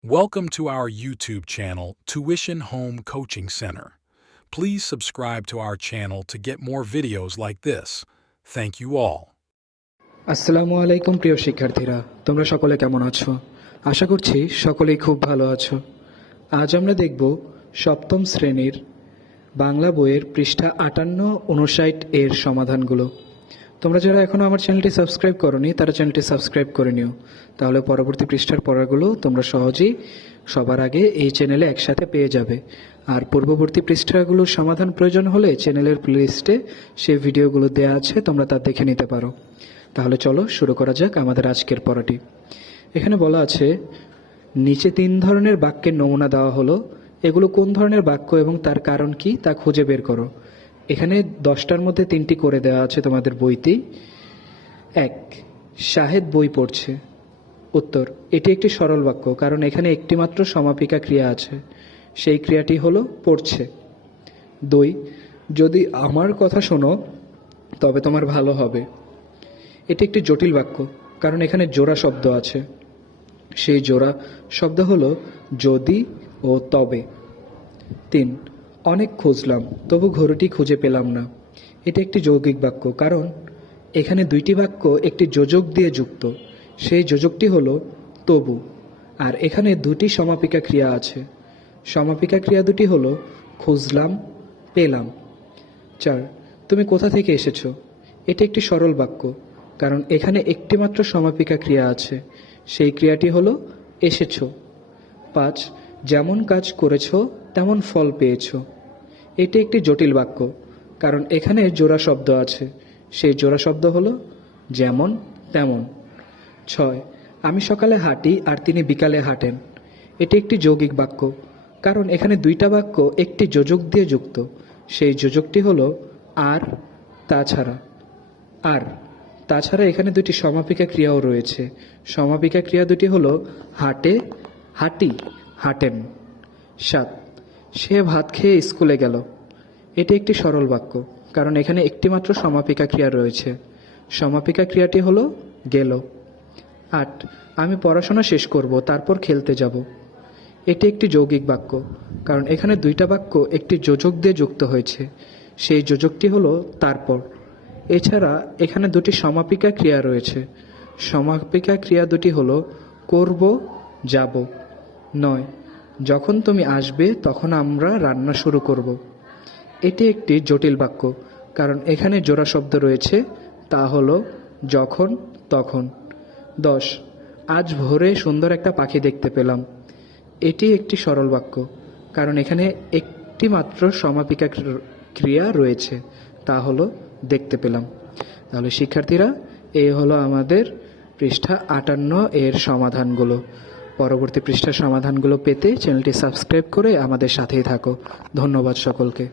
Welcome to our YouTube channel, Tuition Home Coaching Center. Please subscribe to our channel to get more videos like this. Thank you all. আসসালামু আলাইকুম প্রিয় শিক্ষার্থীরা তোমরা সকলে কেমন আছো আশা করছি সকলেই খুব ভালো আছো আজ আমরা দেখব সপ্তম শ্রেণীর বাংলা বইয়ের পৃষ্ঠা আটান্ন উনষাট এর সমাধানগুলো তোমরা যারা এখনও আমার চ্যানেলটি সাবস্ক্রাইব করনি, তারা চ্যানেলটি সাবস্ক্রাইব করে নিও। তাহলে পরবর্তী পৃষ্ঠার পড়াগুলো তোমরা সহজেই সবার আগে এই চ্যানেলে একসাথে পেয়ে যাবে। আর পূর্ববর্তী পৃষ্ঠাগুলোর সমাধান প্রয়োজন হলে চ্যানেলের প্লেলিস্টে সেই ভিডিওগুলো দেওয়া আছে, তোমরা তা দেখে নিতে পারো। তাহলে চলো শুরু করা যাক আমাদের আজকের পড়াটি। এখানে বলা আছে, নিচে তিন ধরনের বাক্যের নমুনা দেওয়া হলো। এগুলো কোন ধরনের বাক্য এবং তার কারণ কি তা খুঁজে বের করো। এখানে দশটার মধ্যে তিনটি করে দেওয়া আছে তোমাদের বইতেই। এক, শাহেদ বই পড়ছে। উত্তর, এটি একটি সরল বাক্য, কারণ এখানে একটিমাত্র সমাপিকা ক্রিয়া আছে। সেই ক্রিয়াটি হলো পড়ছে। দুই, যদি আমার কথা শোনো, তবে তোমার ভালো হবে। এটি একটি জটিল বাক্য, কারণ এখানে জোড়া শব্দ আছে। সেই জোড়া শব্দ হলো যদি ও তবে। তিন অনেক খুঁজলাম, তবু ঘড়িটি খুঁজে পেলাম না। এটি একটি যৌগিক বাক্য, কারণ এখানে দুইটি বাক্য একটি যোজক দিয়ে যুক্ত। সেই যোজকটি হলো তবু, আর এখানে দুটি সমাপিকা ক্রিয়া আছে। সমাপিকা ক্রিয়া দুটি হলো খুঁজলাম, পেলাম। চার, তুমি কোথা থেকে এসেছ? এটি একটি সরল বাক্য, কারণ এখানে একটিমাত্র সমাপিকা ক্রিয়া আছে। সেই ক্রিয়াটি হলো এসেছ। পাঁচ যেমন কাজ করেছ, তেমন ফল পেয়েছ। এটি একটি জটিল বাক্য, কারণ এখানে জোড়া শব্দ আছে। সেই জোড়া শব্দ হলো যেমন, তেমন। ছয়, আমি সকালে হাঁটি আর তিনি বিকালে হাঁটেন। এটি একটি যৌগিক বাক্য, কারণ এখানে দুইটা বাক্য একটি যোজক দিয়ে যুক্ত। সেই যোজকটি হলো আর, তাছাড়া। আর, তাছাড়া এখানে দুটি সমাপিকা ক্রিয়াও রয়েছে। সমাপিকা ক্রিয়া দুটি হলো হাঁটে, হাঁটি হাঁটেন। সাত, সে ভাত খেয়ে স্কুলে গেল। এটি একটি সরল বাক্য, কারণ এখানে একটিমাত্র সমাপিকা ক্রিয়া রয়েছে। সমাপিকা ক্রিয়াটি হলো গেল। আট, আমি পড়াশোনা শেষ করব, তারপর খেলতে যাব। এটি একটি যৌগিক বাক্য, কারণ এখানে দুইটা বাক্য একটি যোজক দিয়ে যুক্ত হয়েছে। সেই যোজকটি হলো তারপর। এছাড়া এখানে দুটি সমাপিকা ক্রিয়া রয়েছে। সমাপিকা ক্রিয়া দুটি হলো করব, যাব। নয়। যখন তুমি আসবে, তখন আমরা রান্না শুরু করব। এটি একটি জটিল বাক্য, কারণ এখানে জোড়া শব্দ রয়েছে, তা হলো যখন, তখন। দশ। আজ ভোরে সুন্দর একটা পাখি দেখতে পেলাম। এটি একটি সরল বাক্য, কারণ এখানে একটি মাত্র সমাপিকা ক্রিয়া রয়েছে, তা হলো দেখতে পেলাম। তাহলে শিক্ষার্থীরা এই হলো আমাদের পৃষ্ঠা আটান্ন এর সমাধানগুলো। পরবর্তী পৃষ্ঠার সমাধানগুলো পেতে চ্যানেলটি সাবস্ক্রাইব করে আমাদের সাথেই থাকো। ধন্যবাদ সকলকে।